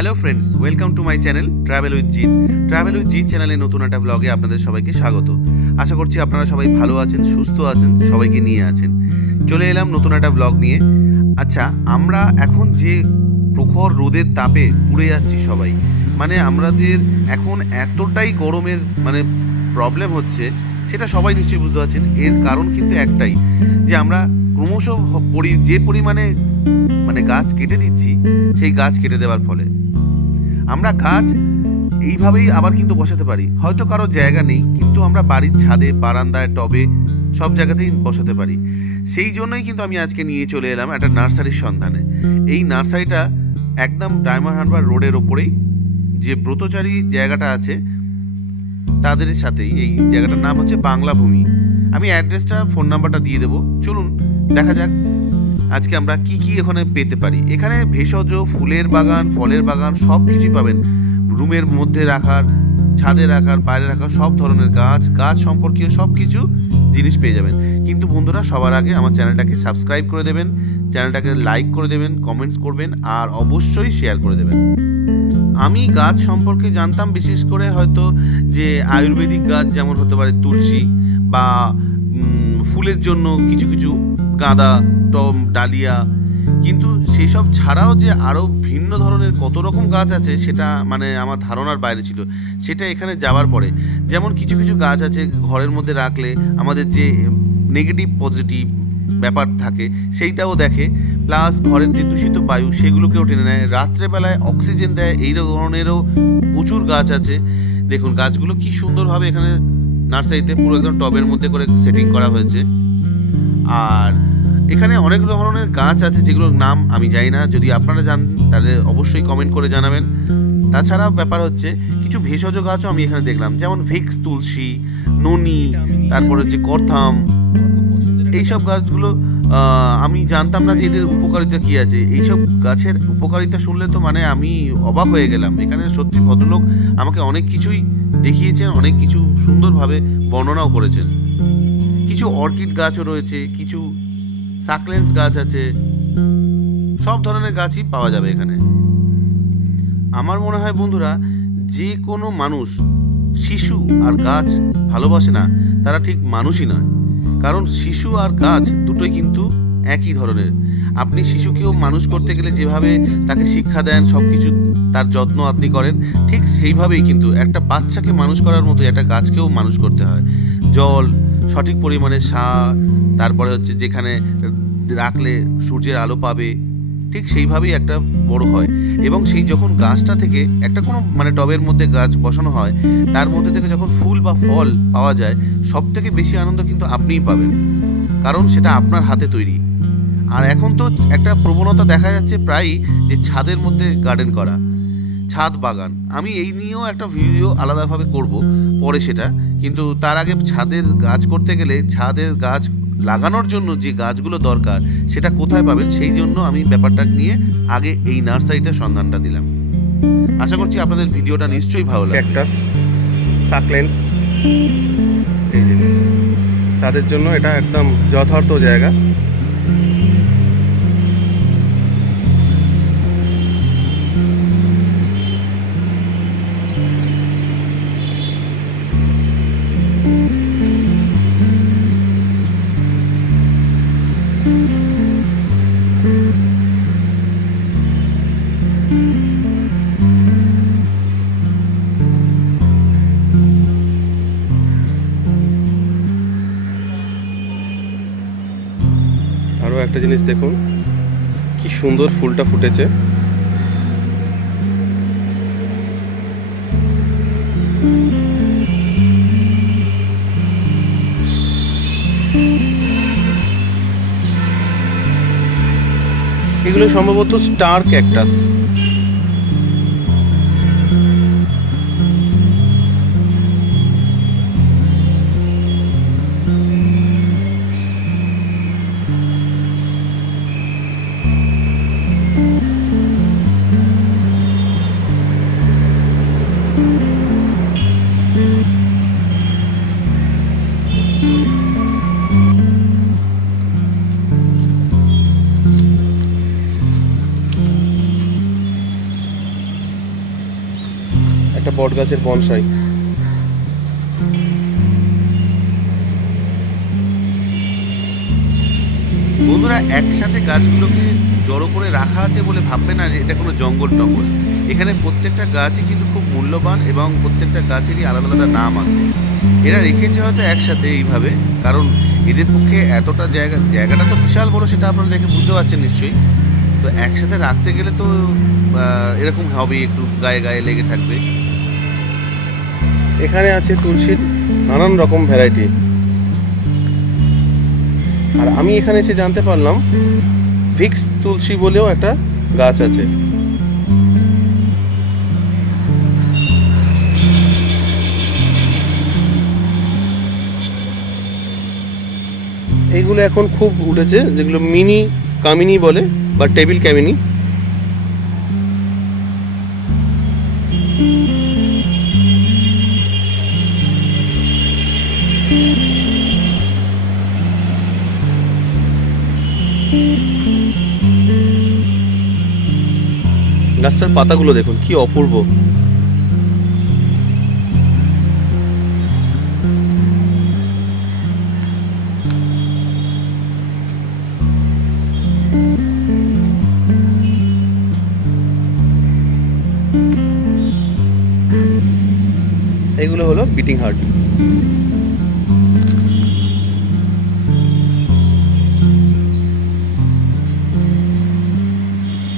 Hello friends, welcome to my channel travel with Jeet. Travel with Jeet চ্যানেলে নতুন একটা ব্লগে আপনাদের সবাইকে স্বাগত। আশা করছি আপনারা সবাই ভালো আছেন, সুস্থ আছেন, সবাইকে নিয়ে আছেন। চলে এলাম নতুন একটা ব্লগ নিয়ে। আচ্ছা, আমরা এখন যে প্রখর রোদের তাপে পুড়ে যাচ্ছি সবাই, মানে আমাদের এখন এতটাই গরমের প্রবলেম হচ্ছে, সেটা সবাই নিশ্চয়ই বুঝতে পারছেন। এর কারণ কিন্তু একটাই, যে আমরা ক্রমশ যে পরিমাণে গাছ কেটে দিচ্ছি, সেই গাছ কেটে দেওয়ার ফলে আমরা গাছ এইভাবেই আবার কিন্তু বসাতে পারি। হয়তো কারো জায়গা নেই, কিন্তু আমরা বাড়ির ছাদে, বারান্দায়, টবে সব জায়গাতেই বসাতে পারি। সেই জন্যই কিন্তু আমি আজকে নিয়ে চলে এলাম একটা নার্সারির সন্ধানে। এই নার্সারিটা একদম ডায়মন্ড হারবার রোডের ওপরেই, যে ব্রতচারী জায়গাটা আছে তাদের সাথেই। এই জায়গাটার নাম হচ্ছে বাংলাভূমি। আমি অ্যাড্রেসটা, ফোন নাম্বারটা দিয়ে দেবো। চলুন দেখা যাক আজকে আমরা কি কি এখানে পেতে পারি। এখানে ভেষজ, ফুলের বাগান, ফলের বাগান সব কিছুই পাবেন। রুমের মধ্যে রাখার, ছাদে রাখার, বাইরে রাখার সব ধরনের গাছ সম্পর্কীয় সব কিছু জিনিস পেয়ে যাবেন। কিন্তু বন্ধুরা, সবার আগে আমার চ্যানেলটাকে সাবস্ক্রাইব করে দেবেন, চ্যানেলটাকে লাইক করে দেবেন, কমেন্টস করবেন, আর অবশ্যই শেয়ার করে দেবেন। আমি গাছ সম্পর্কে জানতাম বিশেষ করে হয়তো যে আয়ুর্বেদিক গাছ যেমন হতে পারে তুলসী, বা ফুলের জন্য কিছু কিছু গাঁদা, টম, ডালিয়া। কিন্তু সেসব ছাড়াও যে আরও ভিন্ন ধরনের কত রকম গাছ আছে, সেটা আমার ধারণার বাইরে ছিল। সেটা এখানে যাওয়ার পরে, যেমন কিছু কিছু গাছ আছে ঘরের মধ্যে রাখলে আমাদের যে নেগেটিভ পজিটিভ ব্যাপার থাকে সেইটাও দেখে, প্লাস ঘরের যে দূষিত বায়ু সেগুলোকেও টেনে নেয়, রাত্রেবেলায় অক্সিজেন দেয়। এই ধরনেরও প্রচুর গাছ আছে। দেখুন গাছগুলো কি সুন্দরভাবে এখানে নার্সারিতে পুরো একদম টবের মধ্যে করে সেটিং করা হয়েছে। আর এখানে অনেক ধরনের গাছ আছে যেগুলোর নাম আমি জানি না। যদি আপনারা জানেন তাহলে অবশ্যই কমেন্ট করে জানাবেন। তাছাড়া ব্যাপার হচ্ছে কিছু ভেষজ গাছও আমি এখানে দেখলাম, যেমন ভিক্স, তুলসী, ননি, তারপর হচ্ছে করথাম। এইসব গাছগুলো আমি জানতাম না যে এদের উপকারিতা কী আছে। এইসব গাছের উপকারিতা শুনলে তো আমি অবাক হয়ে গেলাম। এখানে সত্যি ভদ্রলোক আমাকে অনেক কিছুই দেখিয়েছেন, অনেক কিছু সুন্দরভাবে বর্ণনাও করেছেন। কিছু অর্কিড গাছও রয়েছে, কিছু সাকলেন্স গাছ আছে, সব ধরনের গাছই পাওয়া যাবে এখানে। আমার মনে হয় বন্ধুরা, যে কোনো মানুষ শিশু আর গাছ ভালোবাসে না, তারা ঠিক মানুষই নয়। কারণ শিশু আর গাছ দুটোই কিন্তু একই ধরনের। আপনি শিশুকেও মানুষ করতে গেলে যেভাবে তাকে শিক্ষা দেন, সব কিছু তার যত্ন আপনি করেন, ঠিক সেইভাবেই কিন্তু একটা বাচ্চাকে মানুষ করার মতো একটা গাছকেও মানুষ করতে হয়। জল, সঠিক পরিমাণে সার, তারপরে হচ্ছে যেখানে রাখলে সূর্যের আলো পাবে, ঠিক সেইভাবেই একটা বড় হয়। এবং সেই যখন গাছটা থেকে একটা কোনো টবের মধ্যে গাছ বসানো হয়, তার মধ্যে থেকে যখন ফুল বা ফল পাওয়া যায়, সব থেকে বেশি আনন্দ কিন্তু আপনিই পাবেন, কারণ সেটা আপনার হাতে তৈরি। আর এখন তো একটা প্রবণতা দেখা যাচ্ছে প্রায়ই, যে ছাদের মধ্যে গার্ডেন করা, ছাদ বাগান। আমি এই নিয়েও একটা ভিডিও আলাদাভাবে করব পরে সেটা। কিন্তু তার আগে ছাদের গাছ করতে গেলে, ছাদের গাছ লাগানোর জন্য যে গাছগুলো দরকার সেটা কোথায় পাবেন, সেই জন্য আমি ব্যাপারটা নিয়ে আগে এই নার্সারিটার সন্ধানটা দিলাম। আশা করছি আপনাদের ভিডিওটা নিশ্চয়ই ভালো লাগবে। ক্যাকটাস, সাকলেন্স, এই যে তাদের জন্য এটা একদম যথার্থ জায়গা। আরও একটা জিনিস দেখুন, কি সুন্দর ফুলটা ফুটেছে। এগুলো সম্ভবত স্টার ক্যাকটাস। বট গাছের বনসাই। বন্ধুরা, একসাথে গাছগুলোকে জড়ো করে রাখা আছে বলে ভাববে না যে এটা কোনো জঙ্গল টঙ্গল। এখানে প্রত্যেকটা গাছই কিন্তু খুব মূল্যবান এবং প্রত্যেকটা গাছেরই আলাদা আলাদা নাম আছে। এরা রেখেছে হয়তো একসাথে এইভাবে, কারণ এদের পক্ষে এতটা জায়গাটা তো বিশাল বড়, সেটা আপনারা দেখে বুঝতে পারছেন নিশ্চয়ই। তো একসাথে রাখতে গেলে তো এরকম হবে, একটু গায়ে গায়ে লেগে থাকবে। এখানে আছে তুলসীর নানান রকম ভ্যারাইটি। আর আমি এখানে এসে জানতে পারলাম ভিক্স তুলসী বলেও একটা গাছ আছে। এইগুলো এখন খুব উঠেছে, যেগুলো মিনি কামিনী বলে বা টেবিল কামিনী। গাছটার পাতাগুলো দেখুন কি অপূর্ব। এগুলো হলো বিটিং হার্ট।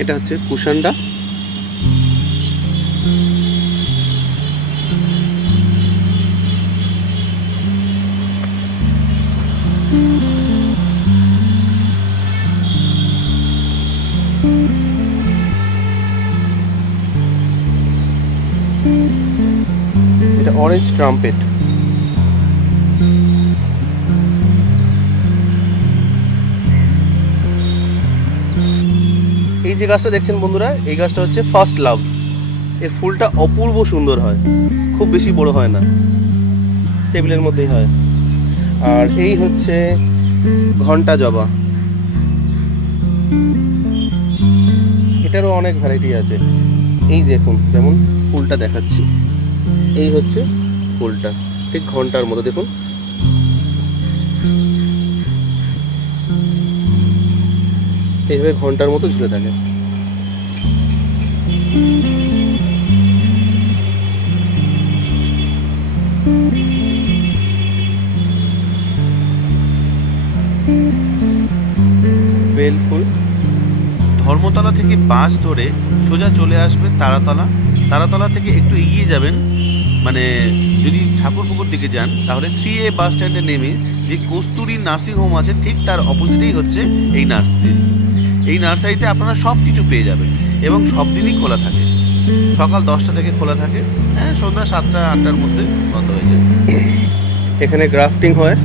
এটা হচ্ছে কুশান্ডা। এটা অরেঞ্জ ট্রাম্পেট। এই যে গাছটা দেখছেন বন্ধুরা, এই গাছটা হচ্ছে ফার্স্ট লাভ। এর ফুলটা অপূর্ব সুন্দর হয়, খুব বেশি বড় হয় না, টেবিলের মধ্যেই হয়। আর এই হচ্ছে ঘন্টা জবা। এটারও অনেক ভ্যারাইটি আছে। এই দেখুন, যেমন ফুলটা দেখাচ্ছি, এই হচ্ছে ফুলটা ঠিক ঘন্টার মতো, দেখুন এইভাবে ঘন্টার মতো ঝুলে থাকে। বেল ফুল। ধর্মতলা থেকে বাস ধরে সোজা চলে আসবেন তারাতলা। তারাতলা থেকে একটু এগিয়ে যাবেন, মানে যদি ঠাকুরপুকুর দিকে যান তাহলে 3A বাস স্ট্যান্ডে নেমে যে কস্তুরী নার্সিং হোম আছে ঠিক তার অপোজিটেই হচ্ছে এই নার্সারি। এই নার্সারিতে আপনারা সব কিছু পেয়ে যাবেন এবং সব দিনই খোলা থাকে। সকাল 10টা থেকে খোলা থাকে, হ্যাঁ, সন্ধ্যা 7টা 8টার মধ্যে বন্ধ হয়ে যায়। এখানে গ্রাফটিং হয়।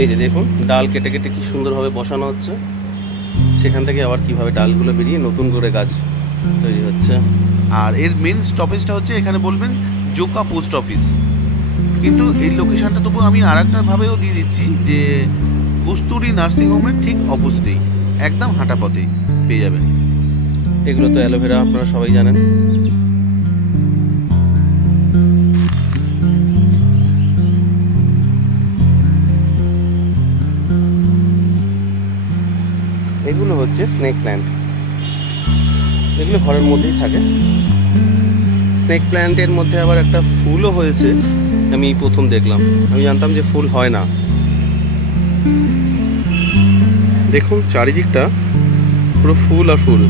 এই যে দেখুন, ডাল কেটে কেটে কি সুন্দরভাবে বসানো হচ্ছে, সেখান থেকে আবার কিভাবে ডালগুলো বেরিয়ে নতুন করে গাছ তৈরি হচ্ছে। আর এর মেন স্টপেজটা হচ্ছে এখানে বলবেন জোকা পোস্ট অফিস। কিন্তু এই লোকেশনটা তবু আমি আর একটা ভাবেও দিয়ে দিচ্ছি যে কস্তুরী নার্সিংহোমের ঠিক অপোজিটেই, একদম হাঁটা পথেই পেয়ে যাবেন। এগুলো তো অ্যালোভেরা, আপনারা সবাই জানেন। এগুলো হচ্ছে স্নেক প্ল্যান্ট। এগুলো ঘরের মধ্যেই থাকে। স্নেক প্ল্যান্টের মধ্যে আবার একটা ফুলও হয়েছে, আমি প্রথম দেখলাম। আমি জানতাম যে ফুল হয় না। দেখুন চারিদিকটা পুরো ফুল আর ফুল,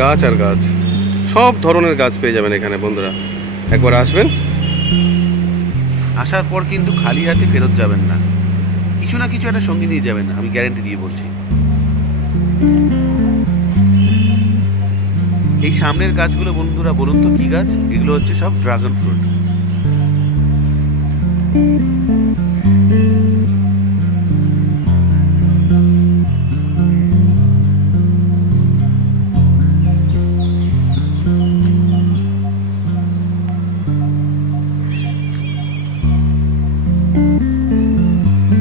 গাছ আর গাছ, সব ধরনের গাছ পেয়ে যাবেন এখানে বন্ধুরা। একবার আসবেন, আসার পর কিন্তু খালি হাতে ফেরত যাবেন না, কিছু না কিছু একটা সঙ্গে নিয়ে যাবেন, আমি গ্যারেন্টি দিয়ে বলছি। এই সামনের গাছগুলো বন্ধুরা বলুন তো কি গাছ? এগুলো হচ্ছে সব ড্রাগন ফ্রুট।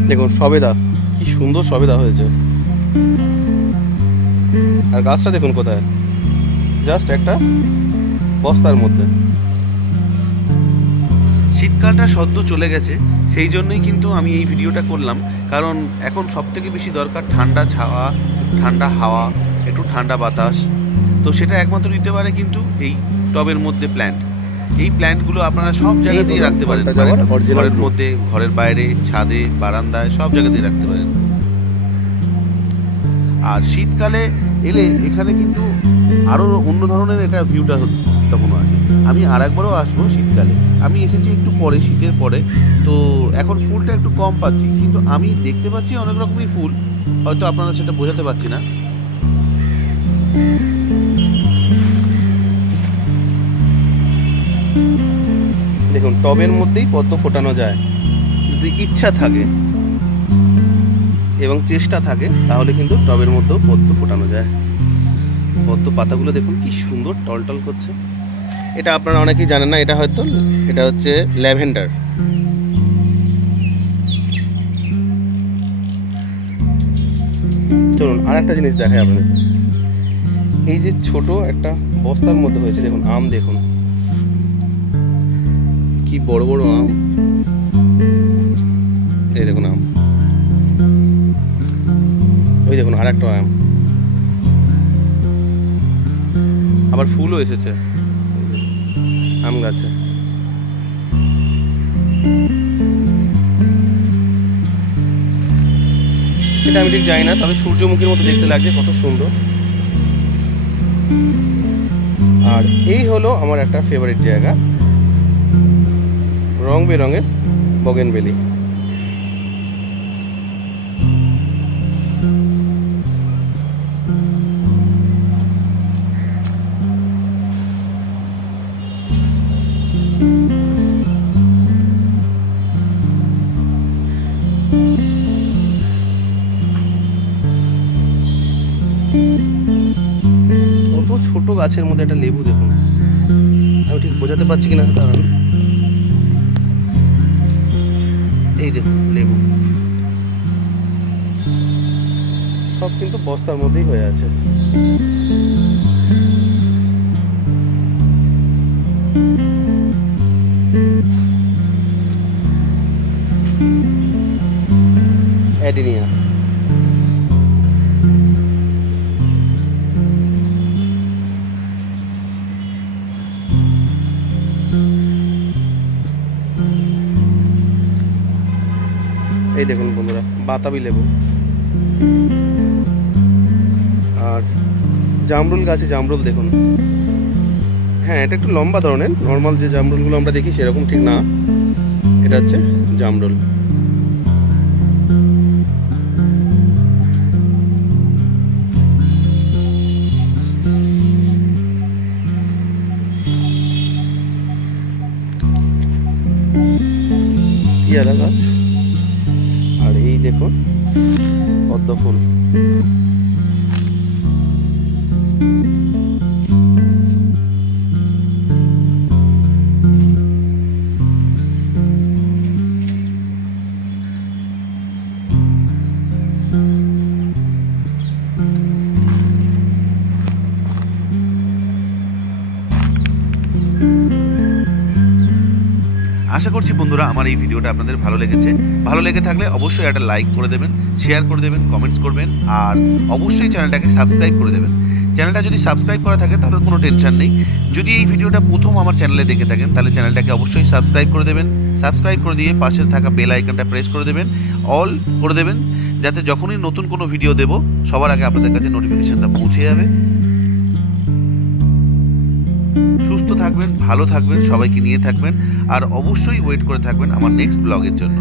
দেখুন সবেদা, কি সুন্দর সবেদা হয়েছে। আর গাছটা দেখুন কোথায়, জাস্ট একটা বস্তার মধ্যে। শীতকালটা সদ্য চলে গেছে, সেই জন্যই কিন্তু আমি এই ভিডিওটা করলাম, কারণ এখন সবথেকে বেশি দরকার ঠান্ডা ছাওয়া, ঠান্ডা হাওয়া, একটু ঠান্ডা বাতাস। তো সেটা একমাত্র দিতে পারে কিন্তু এই টবের মধ্যে প্ল্যান্ট। এই প্ল্যান্টগুলো আপনারা সব জায়গাতেই রাখতে পারেন, মানে ঘরের মধ্যে, ঘরের বাইরে, ছাদে, বারান্দায়, সব জায়গাতেই রাখতে পারেন। আর শীতকালে এলে এখানে কিন্তু আরও অন্য ধরনের এটা ভিউটা তখনও আছে। আমি আর একবারও আসবো শীতকালে। আমি এসেছি একটু পরে, শীতের পরে, তো এখন ফুলটা একটু কম পাচ্ছি, কিন্তু আমি দেখতে পাচ্ছি অনেক রকমই ফুল, হয়তো আপনারা সেটা বোঝাতে পারছি না। দেখুন টবের মধ্যেই পদ্ম ফোটানো যায়, যদি ইচ্ছা থাকে এবং চেষ্টা থাকে তাহলে কিন্তু টবের মধ্যেও পদ্ম ফোটানো যায়। পদ্ম পাতাগুলো দেখুন কি সুন্দর টলটল করছে। এটা আপনারা অনেকেই জানেন না, এটা হচ্ছে ল্যাভেন্ডার। চলুন আর একটা জিনিস দেখাই আপনাদের। এই যে ছোট একটা বস্তার মধ্যে হয়েছে, দেখুন আম, দেখুন কি বড় বড় আম। এই দেখুন আম, ওই দেখুন আর একটা আম, আবার ফুলও এসেছে আম গাছে। এটা আমি ঠিক জানি না, তবে সূর্যমুখীর মতো দেখতে লাগছে, কত সুন্দর। আর এই হলো আমার একটা ফেভারিট জায়গা, রং বেরঙের বগেনভেলি। কত ছোট গাছের মধ্যে একটা লেবু, দেখুন আমি ঠিক বোঝাতে পারছি কিনা, কারণ এই দেখুন লেবু সব কিন্তু বস্তার মধ্যেই হয়ে আছে। অ্যাডিনিয়া, এই দেখুন বন্ধুরা বাতাবি লেবু। আর জামরুল গাছে জামরুল দেখুন, হ্যাঁ এটা একটু লম্বা ধরনের, নর্মাল যে জামরুলগুলো আমরা দেখি সেরকম ঠিক না, এটা হচ্ছে জামরুল। পেয়ারা গাছ, আর এই দেখুন পদ্ম ফুল। আশা করছি বন্ধুরা আমার এই ভিডিওটা আপনাদের ভালো লেগেছে। ভালো লেগে থাকলে অবশ্যই একটা লাইক করে দেবেন, শেয়ার করে দেবেন, কমেন্টস করবেন, আর অবশ্যই চ্যানেলটাকে সাবস্ক্রাইব করে দেবেন। চ্যানেলটা যদি সাবস্ক্রাইব করা থাকে তাহলে কোনো টেনশন নেই। যদি এই ভিডিওটা প্রথম আমার চ্যানেলে দেখে থাকেন তাহলে চ্যানেলটাকে অবশ্যই সাবস্ক্রাইব করে দেবেন। সাবস্ক্রাইব করে দিয়ে পাশে থাকা বেল আইকনটা প্রেস করে দেবেন, অল করে দেবেন, যাতে যখনই নতুন কোনো ভিডিও দেব সবার আগে আপনাদের কাছে নোটিফিকেশনটা পৌঁছে যাবে। সুস্থ থাকবেন, ভালো থাকবেন, সবাইকে নিয়ে থাকবেন, আর অবশ্যই ওয়েট করে থাকবেন আমার নেক্সট ব্লগের জন্য।